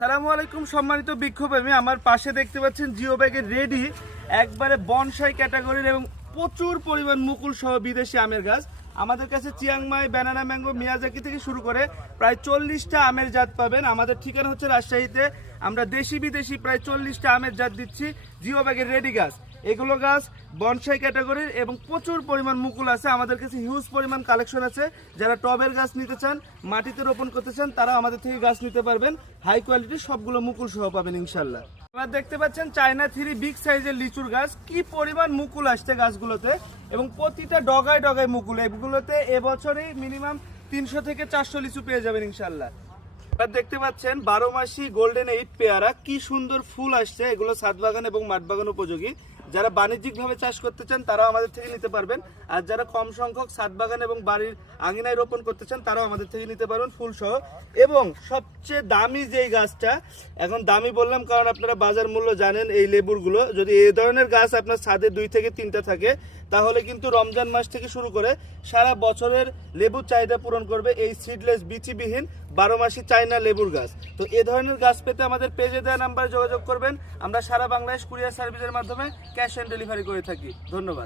আসসালামু আলাইকুম সম্মানিত বিক্ষোভপ্রেমী, আমার পাশে দেখতে পাচ্ছেন জিও ব্যাগের রেডি একবারে বনসাই ক্যাটাগরির এবং প্রচুর পরিমাণ মুকুল সহ বিদেশি আমের গাছ। আমাদের কাছে চিয়াংমাই, ব্যানানা ম্যাঙ্গো, মিয়াজাকি থেকে শুরু করে প্রায় 40টা আমের জাত পাবেন। আমাদের ঠিকানা হচ্ছে রাজশাহীতে। আমরা দেশি বিদেশি প্রায় 40টা আমের জাত দিচ্ছি। জিও ব্যাগের রেডি গাছ, এগুলো গাছ বনসাই ক্যাটাগরির এবং প্রচুর পরিমাণ মুকুল আছে। আমাদের কাছে হিউজ পরিমাণ কালেকশন আছে। যারা টবের গাছ নিতে চান, মাটিতে রোপণ করতে চান, তারা আমাদের থেকে গাছ নিতে পারবেন। হাই কোয়ালিটির সবগুলো মুকুল সহ পাবেন ইনশাল্লাহ। এবার দেখতে পাচ্ছেন চায়না 3 বিগ সাইজের লিচুর গাছ, কি পরিমাণ মুকুল আসছে গাছগুলোতে এবং প্রতিটা ডগায় ডগায় মুকুল। এগুলোতে এবছরই মিনিমাম 300 থেকে 400 লিচু পেয়ে যাবেন ইনশাল্লাহ। এবার দেখতে পাচ্ছেন 12 মাসি গোল্ডেন 8 পেয়ারা, কি সুন্দর ফুল আসছে। এগুলো ছাদ বাগান এবং মাঠ বাগান উপযোগী। যারা বাণিজ্যিকভাবে চাষ করতে চান তারাও আমাদের থেকে নিতে পারবেন, আর যারা কম সংখ্যক ছাদ বাগান এবং বাড়ির আঙিনায় রোপণ করতে চান তারাও আমাদের থেকে নিতে পারবেন ফুল সহ। এবং সবচেয়ে দামি যেই গাছটা, এখন দামি বললাম কারণ আপনারা বাজার মূল্য জানেন, এই লেবুরগুলো যদি এই ধরনের গাছ আপনার ছাদে 2 থেকে 3টা থাকে তাহলে কিন্তু রমজান মাস থেকে শুরু করে সারা বছরের লেবুর চাহিদা পূরণ করবে এই সিডলেস বিচিবিহীন 12 মাসি চায়না লেবুর গাছ। তো এ ধরনের গাছ পেতে আমাদের পেজে দেওয়া নাম্বারে যোগাযোগ করবেন। আমরা সারা বাংলাদেশ কুরিয়ার সার্ভিসের মাধ্যমে ক্যাশ অন ডেলিভারি করে থাকি। ধন্যবাদ।